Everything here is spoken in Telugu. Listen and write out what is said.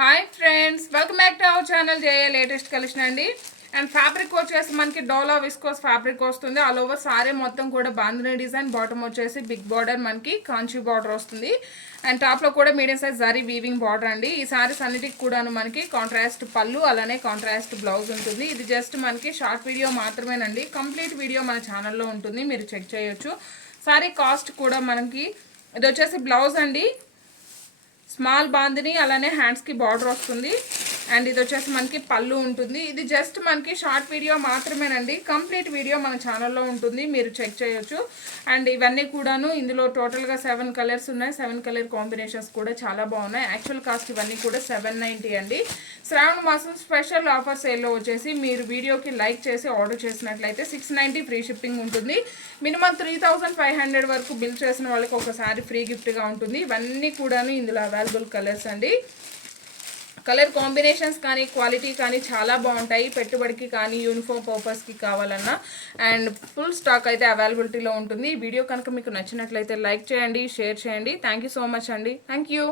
Hi friends, welcome back to our channel J A latest collection అండి. అండ్ ఫ్యాబ్రిక్ వచ్చేసి మనకి డోలా విస్కోస్ ఫ్యాబ్రిక్ వస్తుంది. ఆల్ ఓవర్ సారీ మొత్తం కూడా బాంధనీ డిజైన్, బాటమ్ వచ్చేసి బిగ్ బార్డర్, మనకి కాంచీ బార్డర్ వస్తుంది. అండ్ టాప్లో కూడా medium size zari weaving border అండి. ఈ సారీస్ అన్నిటికి కూడాను మనకి కాంట్రాస్ట్ పళ్ళు, అలానే కాంట్రాస్ట్ బ్లౌజ్ ఉంటుంది. ఇది జస్ట్ మనకి షార్ట్ వీడియో మాత్రమేనండి. కంప్లీట్ వీడియో మన ఛానల్లో ఉంటుంది, మీరు చెక్ చేయొచ్చు. సారీ కాస్ట్ కూడా మనకి ఇది వచ్చేసి బ్లౌజ్ అండి, స్మాల్ బాందిని, అలానే హ్యాండ్స్కి బార్డర్ వస్తుంది. అండ్ ఇది వచ్చేసి మనకి పళ్ళు ఉంటుంది. ఇది జస్ట్ మనకి షార్ట్ వీడియో మాత్రమేనండి. కంప్లీట్ వీడియో మన ఛానల్లో ఉంటుంది, మీరు చెక్ చేయొచ్చు. అండ్ ఇవన్నీ కూడాను ఇందులో టోటల్గా 7 కలర్స్ ఉన్నాయి. 7 కలర్ కాంబినేషన్స్ కూడా చాలా బాగున్నాయి. యాక్చువల్ కాస్ట్ ఇవన్నీ కూడా 790 అండి. శ్రావణ మాసం స్పెషల్ ఆఫర్ సేల్లో వచ్చేసి మీరు వీడియోకి లైక్ చేసి ఆర్డర్ చేసినట్లయితే 690 ఫ్రీ షిప్పింగ్ ఉంటుంది. మినిమం 3500 వరకు బిల్ చేసిన వాళ్ళకి ఒకసారి ఫ్రీ గిఫ్ట్గా ఉంటుంది. ఇవన్నీ కూడాను ఇందులో అవైలబుల్ కలర్స్ అండి. కలర్ కాంబినేషన్స్ కానీ క్వాలిటీ కానీ చాలా బాగుంటాయి. పెట్టుబడికి కానీ యూనిఫామ్ పర్పస్కి కావాలన్నా. అండ్ ఫుల్ స్టాక్ అయితే అవైలబిలిటీలో ఉంటుంది. ఈ వీడియో కనుక మీకు నచ్చినట్లయితే లైక్ చేయండి, షేర్ చేయండి. థ్యాంక్ యూ సో మచ్ అండి. Thank you.